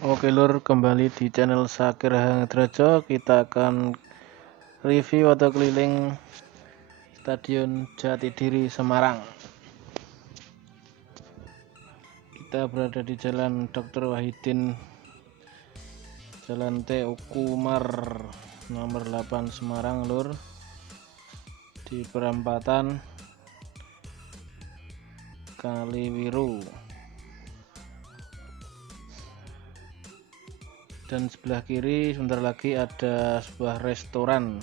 Oke lur, kembali di channel Sakir Hangdrajo. Kita akan review atau keliling Stadion Jatidiri Semarang. Kita berada di Jalan Dr. Wahidin, Jalan T.U. Umar nomor 8 Semarang lur, di perempatan Kaliwiru. Dan sebelah kiri sebentar lagi ada sebuah restoran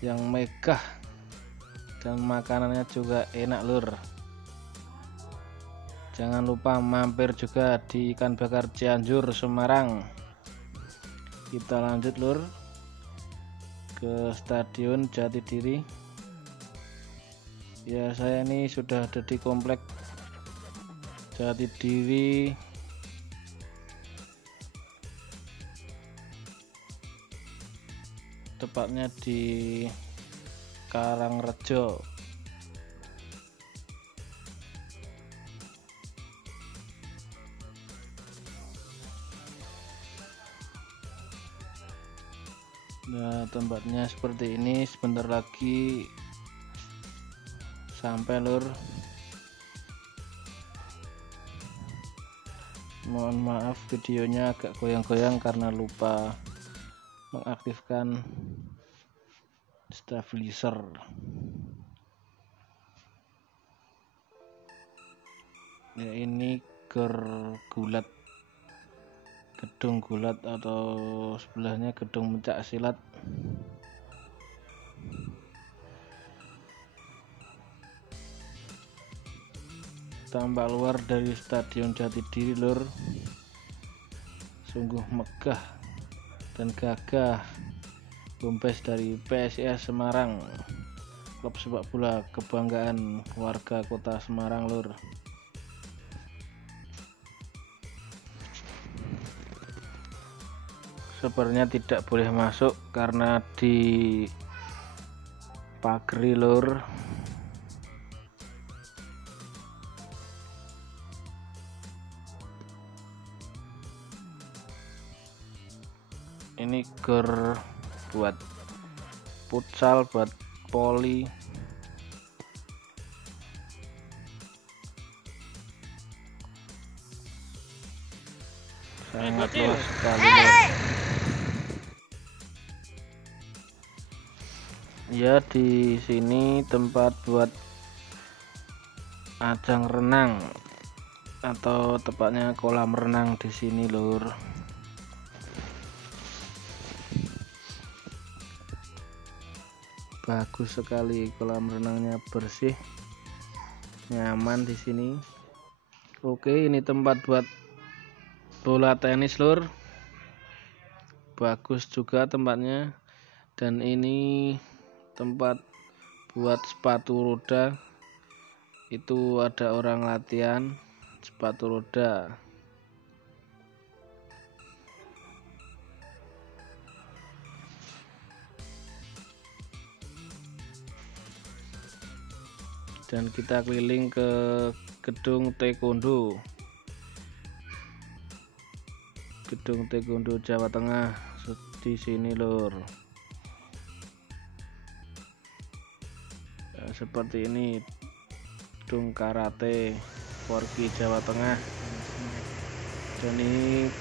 yang megah dan makanannya juga enak lur. Jangan lupa mampir juga di Ikan Bakar Cianjur Semarang. Kita lanjut lur ke Stadion Jatidiri. Ya, saya ini sudah ada di komplek Jatidiri, tepatnya di Karangrejo. Nah, tempatnya seperti ini. Sebentar lagi sampai lur. Mohon maaf videonya agak goyang-goyang karena lupa mengaktifkan stabilizer. Ya, ini gulat, gedung gulat atau sebelahnya gedung pencak silat. Tampak luar dari Stadion Jatidiri lur, sungguh megah dan gagah. Bombes dari PSIS Semarang, klub sepak bola kebanggaan warga kota Semarang lur. Sebenarnya tidak boleh masuk karena di pagri lur. Ini buat futsal, buat poli. Sangat luas sekali lur. Ya, di sini tempat buat ajang renang atau tepatnya kolam renang di sini lur. Bagus sekali kolam renangnya, bersih, nyaman di sini. Oke, ini tempat buat bola tenis lur. Bagus juga tempatnya. Dan ini tempat buat sepatu roda. Itu ada orang latihan sepatu roda. Dan kita keliling ke gedung taekwondo, Jawa Tengah di sini lur. Ya, seperti ini gedung karate Forky Jawa Tengah. Dan ini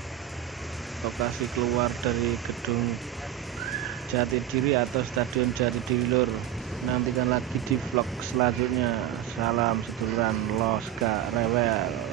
lokasi keluar dari gedung Jatidiri atau Stadion Jatidiri lur. Nantikan lagi di vlog selanjutnya. Salam seduluran, Loska Rewel.